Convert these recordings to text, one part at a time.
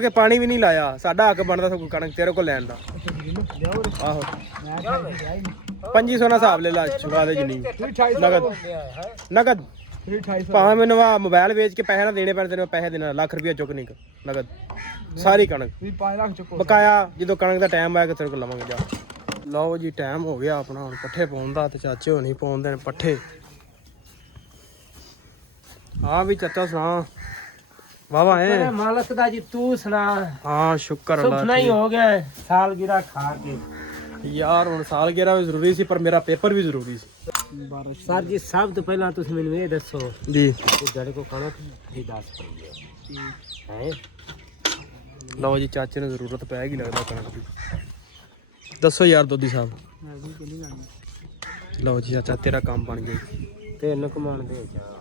ਕੇ ਪਾਣੀ ਵੀ ਨਹੀਂ ਲਾਇਆ। ਸਾਡਾ ਹੱਕ ਬਣਦਾ ਸਗੋਂ ਕਣਕ ਤੇਰੇ ਕੋਲ ਲੈਣ ਦਾ। ਆਹੋ। 2500 ਨਾਲ ਹਿਸਾਬ ਲੈ ਲਾ ਚੁਕਾ ਦੇ ਜਿੰਨੀ ਨਗਦ। ਨਗਦ। ਭਾਵੇਂ ਮੈਨੂੰ ਆ ਮੋਬਾਈਲ ਵੇਚ ਕੇ ਪੈਸੇ ਨਾ ਦੇਣੇ ਪੈਣ ਤੈਨੂੰ ਪੈਸੇ ਦੇਣਾ ਲੱਖ ਰੁਪਇਆ ਚੁੱਕ ਨਹੀਂ ਨਗਦ। ਸਾਰੀ ਕਣਕ। ਵੀ 5 ਲੱਖ ਚੁੱਕੋ। ਬਕਾਇਆ ਜਦੋਂ ਕਣਕ ਦਾ ਟਾਈਮ ਆਏਗਾ ਤੇਰੇ ਕੋਲ ਲਵਾਂਗੇ ਜਾ। ਲਓ ਜੀ ਟਾਈਮ ਹੋ ਗਿਆ ਆਪਣਾ ਹੁਣ ਪੱਠੇ ਪਾਉਣ ਦਾ ਤੇ ਚਾਚੇ ਹੋਣੀ ਪਾਉਂਦੇ ਨੇ ਪੱਠੇ। ਆ ਵੀ ਚਾਚਾ ਸੁਣਾ। ਵਾਵਾ ਹੈ? ਮਾਲਕ ਦਾ ਜੀ ਤੂੰ ਸੁਣਾ। ਹਾਂ ਸ਼ੁਕਰ ਸੁਪਨਾ ਅੱਲਾ ਹੀ ਹੋ ਗਿਆ ਸਾਲਗਿਰਾ ਖਾ ਕੇ। ਯਾਰ ਹੁਣ ਸਾਲ ਗੇਰਾ ਵੀ ਜ਼ਰੂਰੀ ਸੀ ਪਰ ਮੇਰਾ ਪੇਪਰ ਵੀ ਜ਼ਰੂਰੀ ਸੀ। ਸਰ ਜੀ ਸਭ ਤੋਂ ਪਹਿਲਾਂ ਤੁਸੀਂ ਮੈਨੂੰ ਇਹ ਦੱਸੋ ਜੀ। ਜੜੇ ਕੋ ਕਣਕ ਦੀ ਦੱਸ ਪਈ ਹੈ। ਹੈ? ਲਓ ਜੀ ਚਾਚੇ ਨੂੰ ਜ਼ਰੂਰਤ ਪੈਗੀ ਲੱਗਦਾ ਕਣਕ ਦੀ। ਦੱਸੋ ਯਾਰ ਦੋਦੀ ਸਾਹਿਬ। ਲਓ ਜੀ ਚਾਚਾ ਤੇਰਾ ਕੰਮ ਬਣ ਗਿਆ ਜੀ। ਤੇ ਨਕਮਾਨ ਦੇ ਜਾ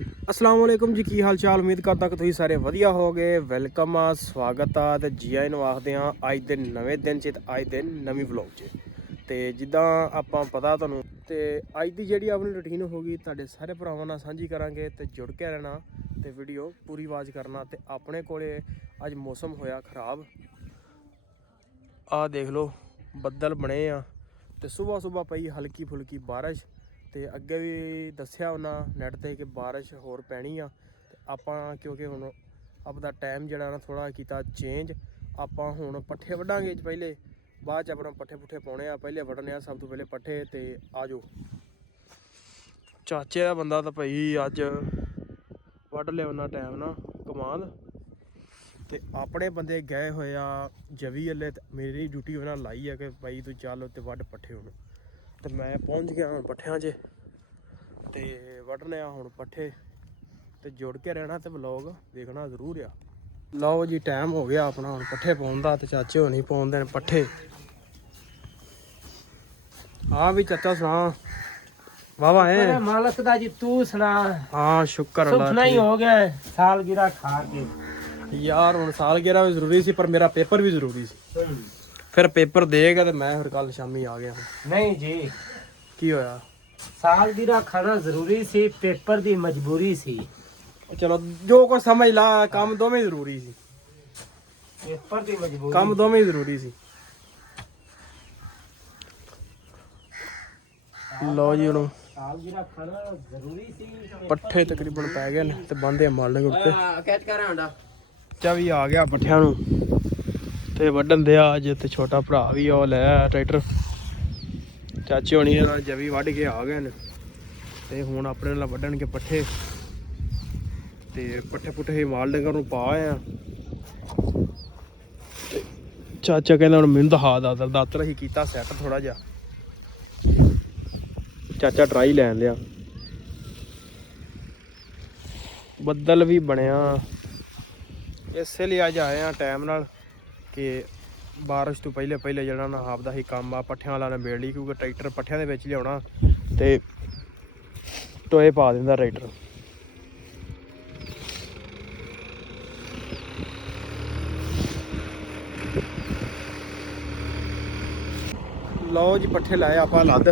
ਅਸਲਾਮ ਵਾਲੇਕੁਮ ਜੀ, ਕੀ ਹਾਲ ਚਾਲ? ਉਮੀਦ ਕਰਦਾ ਕਿ ਤੁਸੀਂ ਸਾਰੇ ਵਧੀਆ ਹੋਗੇ ਵੈਲਕਮ ਆ, ਸਵਾਗਤ ਆ ਤੇ ਜੀ ਆਇਆਂ ਨੂੰ ਆਖਦੇ ਆ ਅੱਜ ਦੇ ਨਵੇਂ ਦਿਨ 'ਚ ਤੇ ਅੱਜ ਦੇ ਨਵੀਂ ਵਲੌਗ 'ਚ। ਤੇ ਜਿੱਦਾਂ ਆਪਾਂ ਪਤਾ ਤੁਹਾਨੂੰ, ਤੇ ਅੱਜ ਦੀ ਜਿਹੜੀ ਆਪਣੀ ਰੁਟੀਨ ਹੋਗੀ ਤੁਹਾਡੇ ਸਾਰੇ ਭਰਾਵਾਂ ਨਾਲ ਸਾਂਝੀ ਕਰਾਂਗੇ ਤੇ ਜੁੜ ਕੇ ਰਹਿਣਾ ਤੇ ਵੀਡੀਓ ਪੂਰੀ ਆਵਾਜ਼ ਕਰਨਾ ਤੇ ਆਪਣੇ ਕੋਲੇ ਅੱਜ ਮੌਸਮ ਹੋਇਆ ਖਰਾਬ। ਆ ਦੇਖ ਲਓ, ਬੱਦਲ ਬਣੇ ਆ ਤੇ ਸਵੇਰ ਸਵੇਰ ਪਈ ਹਲਕੀ ਫੁਲਕੀ ਬਾਰਿਸ਼। ਤੇ ਅੱਗੇ ਵੀ ਦੱਸਿਆ ਉਹਨਾਂ ਨੈਟ ਤੇ ਕਿ ਬਾਰਿਸ਼ ਹੋਰ ਪੈਣੀ ਆ। ਤੇ ਆਪਾਂ ਕਿਉਂਕਿ ਹੁਣ ਆਪਦਾ ਟਾਈਮ ਜਿਹੜਾ ਨਾ ਥੋੜਾ ਕੀਤਾ ਚੇਂਜ ਆਪਾਂ ਹੁਣ ਪੱਠੇ ਵੱਢਾਂਗੇ ਪਹਿਲੇ। ਬਾਅਦ ਚ ਆਪਣਾ ਪੱਠੇ ਪੁੱਠੇ ਪਾਉਣੇ ਆ, ਪਹਿਲੇ ਵੱਢਣੇ ਆ, ਸਭ ਤੋਂ ਪਹਿਲੇ ਪੱਠੇ ਤੇ ਆਜੋ। ਚਾਚੇ ਦਾ ਬੰਦਾ ਤਾਂ ਭਈ ਅੱਜ ਵੱਢ ਲਿਆ ਉਹਨਾਂ ਟਾਈਮ ਨਾ, ਕਮਾਲ। ਤੇ ਆਪਣੇ ਬੰਦੇ ਗਏ ਹੋਏ ਆ ਜਵੀ ਵੱਲੇ ਤੇ ਮੇਰੀ ਡਿਊਟੀ ਉਹਨਾਂ ਲਾਈ ਆ ਕਿ ਭਾਈ ਤੂੰ ਚੱਲ ਤੇ ਵੱਢ ਪੱਠੇ ਹੁਣ। ਤੇ ਮੈਂ ਪਹੁੰਚ ਗਿਆ ਹੁਣ ਪੱਠਿਆਂ 'ਚ ਤੇ ਵੱਢਣੇ ਆ ਹੁਣ ਪੱਠੇ ਤੇ ਜੁੜ ਕੇ ਰਹਿਣਾ ਤੇ ਵਲੌਗ ਦੇਖਣਾ ਜ਼ਰੂਰ ਆ। ਲਓ ਜੀ ਟਾਈਮ ਹੋ ਗਿਆ ਆਪਣਾ ਹੁਣ ਪੱਠੇ ਪਾਉਣ ਦਾ ਤੇ ਚਾਚੇ ਹੋਣੀ ਪਾਉਂਦੇ ਨੇ ਪੱਠੇ। ਆ ਵੀ ਚਾਚਾ ਸੁਣਾ। ਵਾਵਾ ਹੈ ਮਾਲਕ ਦਾ ਜੀ ਤੂੰ ਸੁਣਾ। ਹਾਂ ਸ਼ੁਕਰ ਸੁਪਨਾ ਹੀ ਅੱਲਾ ਹੋ ਗਿਆ ਸਾਲਗਿਰਾ ਖਾ ਕੇ। ਯਾਰ ਹੁਣ ਸਾਲ ਗੇਰਾ ਵੀ ਜ਼ਰੂਰੀ ਸੀ ਪਰ ਮੇਰਾ ਪੇਪਰ ਵੀ ਜ਼ਰੂਰੀ ਸੀ। ਫਿਰ ਪੇਪਰ ਦੇਗਾ ਤੇ ਮੈਂ ਫਿਰ ਕੱਲ ਸ਼ਾਮੀ ਆ ਗਿਆ। ਨਹੀਂ ਜੀ। ਕੀ ਹੋਇਆ? ਸਾਲਗਿਰਾ ਖਾਣਾ ਜ਼ਰੂਰੀ ਸੀ ਪੇਪਰ ਦੀ ਮਜਬੂਰੀ ਸੀ। ਚਲੋ ਜੋ ਕੋ ਸਮਝ ਲਾ ਕੰਮ ਦੋਵੇਂ ਜ਼ਰੂਰੀ ਸੀ। ਪੇਪਰ ਦੀ ਮਜਬੂਰੀ। ਕੰਮ ਦੋਵੇਂ ਜ਼ਰੂਰੀ ਸੀ। ਲਓ ਜੀ ਹੁਣ। ਜ਼ਰੂਰੀ ਸੀ। ਪੱਠੇ ਤਕਰੀਬਨ ਪੈ ਗਏ ਨੇ ਤੇ ਬੰਦੇ ਮਾਲ ਲਗੇ ਉੱਤੇ। ਕੈਚ ਕਰ ਆਂਡਾ ਚਾਵੀ ਆ ਗਿਆ ਪੱਠਿਆਂ ਨੂੰ। ਤੇ ਵੱਢਣ ਦੇ ਆ ਅੱਜ ਤੇ ਛੋਟਾ ਭਰਾ ਵੀ ਉਹ ਲੈ ਆਇਆ ਟਰੈਕਟਰ। ਚਾਚੀ ਹੋਣੀ ਨਾਲ ਜਵੀ ਵੱਢ ਕੇ ਆ ਗਏ ਨੇ। ਤੇ ਹੁਣ ਆਪਣੇ ਨਾਲ ਵੱਢਣਗੇ ਪੱਠੇ। ਤੇ ਪੱਠੇ ਪੁੱਠੇ ਹੀ ਮਾਲ ਡੰਗਰ ਨੂੰ ਪਾ ਆਏ ਆ। ਚਾਚਾ ਕਹਿੰਦਾ ਹੁਣ ਮੈਨੂੰ ਤਾਂ ਹਾਦ ਦਾਤਰ ਦਾਤਰ ਹੀ ਕੀਤਾ ਸੈੱਟ ਥੋੜਾ ਜਿਹਾ। ਚਾਚਾ ਟਰਾਈ ਲੈਣ ਲਿਆ। ਬੱਦਲ ਵੀ ਬਣਿਆ। ਇਸੇ ਲਈ ਅੱਜ ਆਏ ਆ ਟਾਈਮ ਨਾਲ। ਕਿ ਬਾਰਿਸ਼ ਤੋਂ ਪਹਿਲੇ ਪਹਿਲੇ ਜਿਹੜਾ ਨਾ ਆਪਦਾ ਹੀ ਕੰਮ ਆ, ਪੱਠਿਆਂ ਵਾਲਾ ਨਿਬੇੜ ਲਈ ਕਿਉਂਕਿ ਟਰੈਕਟਰ ਪੱਠਿਆਂ ਦੇ ਵਿੱਚ ਲਿਆਉਣਾ ਤੇ ਟੋਏ ਪਾ ਦਿੰਦਾ ਟਰੈਕਟਰ। ਲਓ ਜੀ, ਪੱਠੇ ਲਾਏ ਆਪਾਂ ਲੱਦ।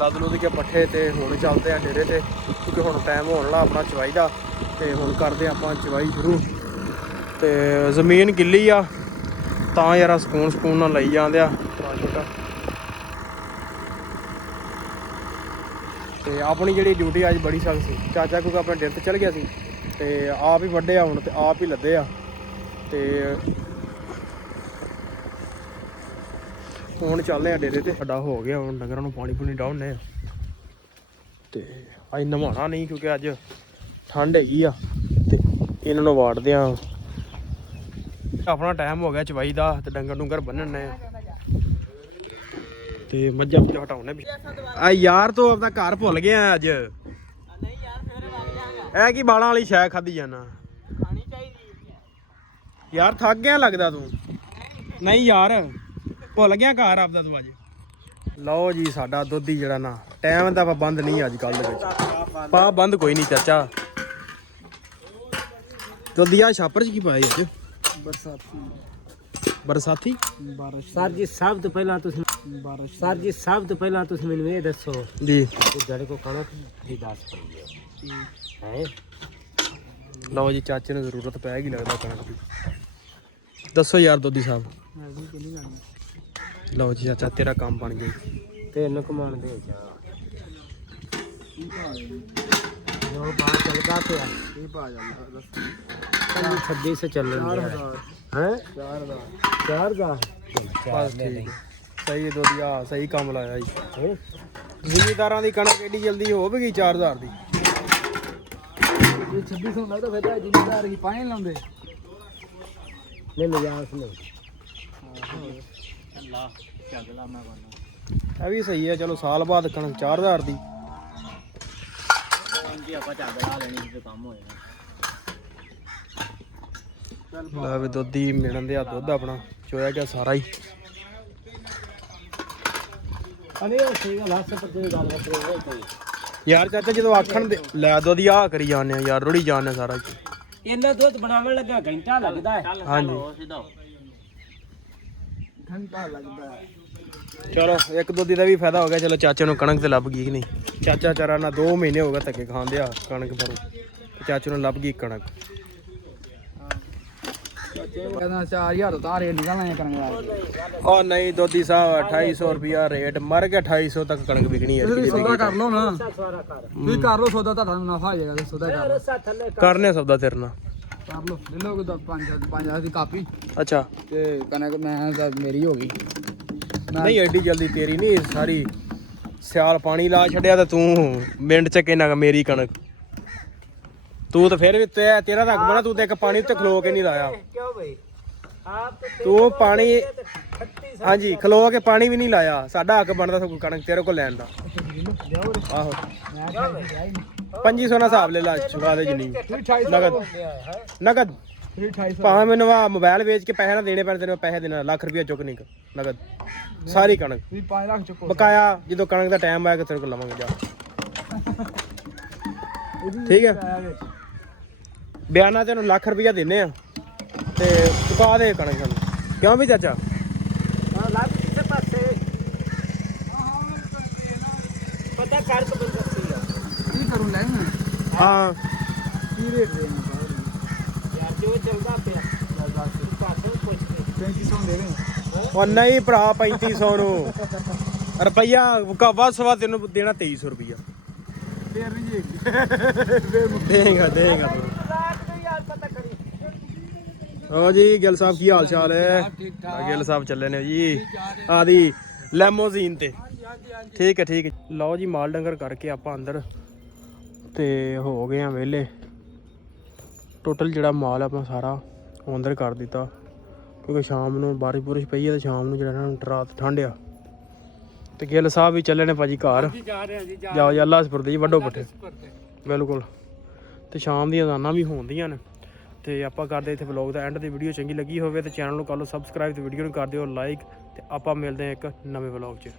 ਲੱਦ ਲੁੱਦ ਕੇ ਪੱਠੇ ਤੇ ਹੁਣ ਚੱਲਦੇ ਆ ਡੇਰੇ ਤੇ, ਕਿਉਂਕਿ ਹੁਣ ਟਾਈਮ ਹੋਣ ਵਾਲਾ ਆਪਣਾ ਚਵਾਈ ਦਾ ਤੇ ਹੁਣ ਕਰਦੇ ਆਪਾਂ ਚਵਾਈ ਸ਼ੁਰੂ। ਤੇ ਜ਼ਮੀਨ ਗਿੱਲੀ ਆ। ਤਾਂ ਯਾਰ ਸਕੂਨ ਸਕੂਨ ਨਾਲ ਲਈ ਜਾਂਦੇ ਆ ਥੋੜ੍ਹਾ ਛੋਟਾ। ਤੇ ਆਪਣੀ ਜਿਹੜੀ ਡਿਊਟੀ ਅੱਜ ਬੜੀ ਸਖਤ ਸੀ। ਚਾਚਾ ਕਿਉਂਕਿ ਆਪਣੇ ਡੇਰੇ ਤੇ ਚਲ ਗਿਆ ਸੀ ਤੇ ਆਪ ਹੀ ਵੱਡੇ ਆ ਹੁਣ ਤੇ ਆਪ ਹੀ ਲੱਦੇ ਆ। ਤੇ ਹੁਣ ਚੱਲਦੇ ਆ ਡੇਰੇ ਤੇ। ਸਾਡਾ ਹੋ ਗਿਆ, ਹੁਣ ਡੰਗਰਾਂ ਨੂੰ ਪਾਣੀ ਪੂਣੀ ਡਾਉਣੇ ਆ। ਤੇ ਅੱਜ ਨਵਾਉਣਾ ਨਹੀਂ ਕਿਉਂਕਿ ਅੱਜ ਠੰਡ ਹੈਗੀ ਆ। ਤੇ ਇਹਨਾਂ ਨੂੰ ਵਾੜਦੇ ਆ ਆਪਣਾ ਟਾਈਮ ਹੋ ਗਿਆ ਚਵਾਈ ਦਾ ਤੇ ਡੰਗਰ ਡੁੰਗਰ ਬੰਨਣੇ ਆ। ਤੇ ਮੱਝਾਂ ਮੁੱਝਾਂ ਹਟਾਉਣੇ ਆ ਯਾਰ ਤੂੰ ਆਪਦਾ ਘਰ ਭੁੱਲ ਗਿਆ ਅੱਜ। ਨਹੀਂ ਯਾਰ ਫੇਰ ਵਗ ਜਾਗਾ ਇਹ ਕੀ ਬਾਲਾਂ ਵਾਲੀ ਸ਼ੈ ਖਾਦੀ ਜਾਣਾ ਖਾਣੀ ਚਾਹੀਦੀ ਯਾਰ ਥੱਕ ਗਿਆ ਲੱਗਦਾ ਤੂੰ। ਨਹੀਂ ਯਾਰ, ਭੁੱਲ ਗਿਆ ਘਰ ਆਪਦਾ ਤੂੰ ਅੱਜ। ਲਓ ਜੀ ਸਾਡਾ ਦੁੱਧੀ ਜਿਹੜਾ ਨਾ ਟਾਈਮ ਦਾ ਪਾਬੰਦ ਨਹੀਂ ਅੱਜ ਕੱਲ ਦੇ ਵਿੱਚ। ਪਾ ਬੰਦ ਕੋਈ ਨਹੀਂ ਚਾਚਾ। ਦੁੱਧੀ ਆ ਛਾਪਰ ਚ ਕੀ ਪਾਇਆ ਅੱਜ? ਬਰਸਾਤੀ। ਬਰਸਾਤੀ? ਬਾਰਿਸ਼। ਸਰ ਜੀ ਸਭ ਤੋਂ ਪਹਿਲਾਂ ਤੁਸੀਂ ਬਾਰਿਸ਼। ਸਰ ਜੀ ਸਭ ਤੋਂ ਪਹਿਲਾਂ ਤੁਸੀਂ ਮੈਨੂੰ ਇਹ ਦੱਸੋ ਜੀ। ਕਿ ਜੜੇ ਕੋ ਕਣਕ ਦੀ ਦੱਸ ਪਈ ਹੈ। ਹੈ? ਲਓ ਜੀ ਚਾਚੇ ਨੂੰ ਜ਼ਰੂਰਤ ਪੈ ਗਈ ਲੱਗਦਾ ਕਣਕ ਦੀ। ਦੱਸੋ ਯਾਰ ਦੋਦੀ ਸਾਹਿਬ। ਮੈਂ ਵੀ ਕਿੰਨੀ ਜਾਣੀ ਲਓ ਜੀ ਚਾਚਾ ਤੇਰਾ ਕੰਮ ਬਣ ਗਿਆ। ਜੀ। ਤਿੰਨ ਕਮਾਣ ਦੇ ਜਾ। ਕੀ ਪਾ ਜੀ? ਜੋ ਬਾਹਰ ਚੱਲਦਾ ਪਿਆ। ਕੀ ਪਾ ਜਾਂਦਾ ਦੱਸ। ਪੰਜੀ ਛੱਬੀ ਸੇ ਚੱਲਣ ਦਿਆ 4000 ਹੈ? 4000 ਚਾਰ ਦਾ ਬਸ ਠੀਕ। ਹੈ। ਸਹੀ ਹੈ ਦੋਦੀ ਆ ਸਹੀ ਕੰਮ ਲਾਇਆ ਜੀ। ਹੈਂ? ਜ਼ਿਮੀਦਾਰਾਂ ਦੀ ਕਣਕ ਏਡੀ ਜਲਦੀ ਹੋ ਵੀ ਗਈ 4000 ਦੀ। ਇਹ 2600 ਹੁੰਦਾ ਤਾਂ ਫਿਰ ਤਾਂ ਜ਼ਿੰਮੇਦਾਰ ਹੀ ਪਾਣੀ ਲਾਉਂਦੇ। ਨਹੀਂ ਮਜ਼ਾਕ ਨਹੀਂ। ਅੱਲਾ ਚੱਗਲਾ ਮੈਂ ਬੰਨਾ ਇਹ ਵੀ ਸਹੀ ਹੈ ਚਲੋ ਸਾਲ ਬਾਅਦ ਕਣਕ 4000 ਦੀ। ਜੀ ਆਪਾਂ ਚੱਗਲਾ ਲੈਣੀ ਤੇ ਕੰਮ ਹੋਇਆ। ਲੈ ਵੀ ਦੋਦੀ ਮਿਲਣ ਦੇ ਆ ਦੁੱਧ ਆਪਣਾ ਚੋਇਆ ਗਿਆ ਸਾਰਾ ਹੀ। ਅਰੇ ਉਹ ਸਹੀ ਗੱਲ ਹੱਸ ਪਰ ਤੇ ਗੱਲ ਕਰ ਰਹੇ ਕੋਈ ਯਾਰ ਚਾਚਾ ਜਦੋਂ ਆਖਣ ਦੇ ਲੈ ਦੋਦੀ ਆ ਕਰੀ ਜਾਂਦੇ ਆ ਯਾਰ ਰੁੜੀ ਜਾਂਦੇ ਸਾਰਾ ਹੀ। ਇਹਨਾਂ ਦੁੱਧ ਬਣਾਉਣ ਲੱਗਾ ਘੰਟਾ ਲੱਗਦਾ ਹੈ। ਹਾਂਜੀ। ਘੰਟਾ ਲੱਗਦਾ ਹੈ। ਚਲੋ ਇੱਕ ਦੋਦੀ ਦਾ ਵੀ ਫਾਇਦਾ ਹੋ ਗਿਆ ਚਲੋ ਚਾਚੇ ਨੂੰ ਕਣਕ ਤੇ ਲੱਭ ਗਈ ਕਿ ਨਹੀਂ? ਚਾਚਾ ਚਾਰਾ ਨਾ 2 ਮਹੀਨੇ ਹੋ ਗਏ ਧੱਕੇ ਖਾਂਦੇ ਆ ਕਣਕ ਪਰ ਚਾਚੇ ਨੂੰ ਲੱਭ ਗਈ ਕਣਕ। ਕਹਿੰਦਾ 4000 ਤਾਂ ਰੇਟ ਨਿਕਲਣਾ ਕਰਾਂਗੇ ਉਹ ਨਹੀਂ ਦੋਦੀ ਸਾਹਿਬ 2800 ਰੁਪਿਆ ਰੇਟ ਮਰ ਗਿਆ 2800 ਤੱਕ ਕਣਕ ਵਿਕਣੀ ਹੈ। ਤੁਸੀਂ ਸੌਦਾ ਕਰ ਲਓ ਨਾ। ਸਾਰਾ ਕਰ ਤੁਸੀਂ ਕਰ ਲਓ ਸੌਦਾ ਤੁਹਾਡਾ ਨਫਾ ਹੋ ਜਾਏਗਾ ਤੁਸੀਂ ਸੌਦਾ ਕਰ ਲਓ। ਰਸਾ ਥੱਲੇ ਕਰਨੇ ਸੌਦਾ ਤੇਰੇ ਨਾਲ। ਕਰ ਲਓ ਲੈ ਲਓ ਕੋਈ 5 5000 ਦੀ ਕਾਪੀ। ਅੱਛਾ। ਤੇ ਕਣਕ ਮੈਂ ਤਾਂ ਮੇਰੀ ਹੋ ਗਈ। ਮੈਂ ਨਹੀਂ ਐਡੀ ਜਲਦੀ ਤੇਰੀ ਨਹੀਂ ਸਾਰੀ ਸਿਆਲ ਪਾਣੀ ਲਾ ਛੱਡਿਆ ਤੇ ਤੂੰ ਮਿੰਟ ਚ ਕਿੰਨਾ ਕੁ ਮੇਰੀ ਕਣਕ। ਤੂੰ ਤਾਂ ਫਿਰ ਵੀ ਤੇ- ਤੇਰਾ ਹੱਕ ਬਣਾ ਤੂੰ ਤੇ ਇੱਕ ਪਾਣੀ ਉੱਤੇ ਖਲੋ ਕੇ ਨਹੀਂ ਲਾਇਆ। ਬਈ। ਆਪ ਤੇ ਪਾਣੀ 36 ਹਾਂਜੀ ਖਲੋ ਕੇ ਪਾਣੀ ਵੀ ਨਹੀਂ ਲਾਇਆ। ਸਾਡਾ ਹੱਕ ਬਣਦਾ ਸਭ ਕਣਕ ਤੇਰੇ ਕੋਲ ਲੈਣ ਦਾ। ਆਹੋ। ਮੈਂ ਕਿਹਾ ਨਹੀਂ 2500 ਨਾਲ ਹਿਸਾਬ ਲੈ ਲਾ ਚੁਕਾ ਦੇ ਜਿੰਨੀ। ਤੁਸੀਂ 2800 ਨਗਦ। ਨਗਦ। ਤੁਸੀਂ 2800 ਭਾਵੇਂ ਮੈਨੂੰ ਆ ਮੋਬਾਈਲ ਵੇਚ ਕੇ ਪੈਸੇ ਨਾ ਦੇਣੇ ਪੈਣ ਤੈਨੂੰ ਪੈਸੇ ਦੇਣਾ ਲੱਖ ਰੁਪਇਆ ਚੁੱਕ ਨਹੀਂ ਨਗਦ। ਸਾਰੀ ਕਣਕ। ਤੁਸੀਂ 5 ਲੱਖ ਚੁੱਕੋ। ਬਕਾਇਆ ਜਦੋਂ ਕਣਕ ਦਾ ਟਾਈਮ ਆਏਗਾ ਤੇਰੇ ਕੋਲ ਲਵਾਂਗੇ ਜਾ। ਠੀਕ ਹੈ। ਬਿਆਨਾ ਤੈਨੂੰ ਲੱਖ ਰੁਪਇਆ ਦਿੰਨੇ ਆ। ਤੇ ਚੁਕਾ ਦੇ ਕਣਕ ਸਾਨੂੰ। ਕਿਉਂ ਵੀ ਚਾਚਾ? ਹਾਂ ਲੱਗ ਕਿਸੇ ਪਾਸੇ। ਪਤਾ ਕਰ ਕੋ ਬੰਦਸੀ ਆ। ਕੀ ਕਰੂੰ ਲੈ? ਮੈਂ ਹਾਂ। ਕੀ ਰੇਟ ਦੇ ਯਾਰ ਜੋ ਚੱਲਦਾ ਪਿਆ। ਪਾਸੇ ਪੁੱਛ ਕੇ। 3500 ਦੇ ਦੇ ਉਹ ਨਹੀਂ ਭਰਾ 3500 ਨੂੰ। ਰੁਪਈਆ ਕਾ ਵੱਧ ਸਵਾ ਤੈਨੂੰ ਦੇਣਾ 2300 ਰੁਪਈਆ। ਫੇਰ ਨਹੀਂ ਦੇਗਾ ਦੇਗਾ ਤੂੰ ਰਾਤ ਨੂੰ ਯਾਰ ਪਤਾ ਕਰੀ ਹੋ ਜੀ ਗਿੱਲ ਸਾਹਿਬ ਕੀ ਹਾਲ ਚਾਲ ਹੈ? ਗਿੱਲ ਸਾਹਿਬ ਚੱਲੇ ਨੇ ਜੀ। ਆਦੀ ਲੈਮੋਜ਼ੀਨ ਤੇ। ਠੀਕ ਹੈ ਠੀਕ ਹੈ। ਲਓ ਜੀ ਮਾਲ ਡੰਗਰ ਕਰਕੇ ਆਪਾਂ ਅੰਦਰ ਤੇ ਹੋ ਗਏ ਆ ਵਿਹਲੇ। ਟੋਟਲ ਜਿਹੜਾ ਮਾਲ ਆਪਾਂ ਸਾਰਾ ਉਹ ਅੰਦਰ ਕਰ ਦਿੱਤਾ। ਕਿਉਂਕਿ ਸ਼ਾਮ ਨੂੰ ਬਾਰਿਸ਼ ਬੁਰਿਸ਼ ਪਈ ਹੈ ਤੇ ਸ਼ਾਮ ਨੂੰ ਜਿਹੜਾ ਨਾ ਰਾਤ ਠੰਡ ਆ। ਤੇ ਗਿੱਲ ਸਾਹਿਬ ਵੀ ਚੱਲੇ ਨੇ ਭਾਜੀ ਘਰ। ਜਾ ਰਹੇ ਜੀ ਜਾ ਜਾਓ ਜੀ ਅੱਲਾਹ ਸਪੁਰਦ ਜੀ ਵੱਡੋ ਪੱਠੇ। ਬਿਲਕੁਲ। ਤੇ ਸ਼ਾਮ ਦੀਆਂ ਅਜ਼ਾਨਾਂ ਵੀ ਹੁੰਦੀਆਂ ਨੇ। ਤੇ ਆਪਾਂ ਕਰਦੇ ਇੱਥੇ ਵਲੌਗ ਦਾ ਐਂਡ ਦੀ ਵੀਡੀਓ ਚੰਗੀ ਲੱਗੀ ਹੋਵੇ ਤੇ ਚੈਨਲ ਨੂੰ ਕਰ ਲਓ ਸਬਸਕ੍ਰਾਈਬ ਤੇ ਵੀਡੀਓ ਨੂੰ ਕਰ ਦਿਓ ਲਾਈਕ ਤੇ ਆਪਾਂ ਮਿਲਦੇ ਹਾਂ ਇੱਕ ਨਵੇਂ ਵਲੌਗ 'ਚ।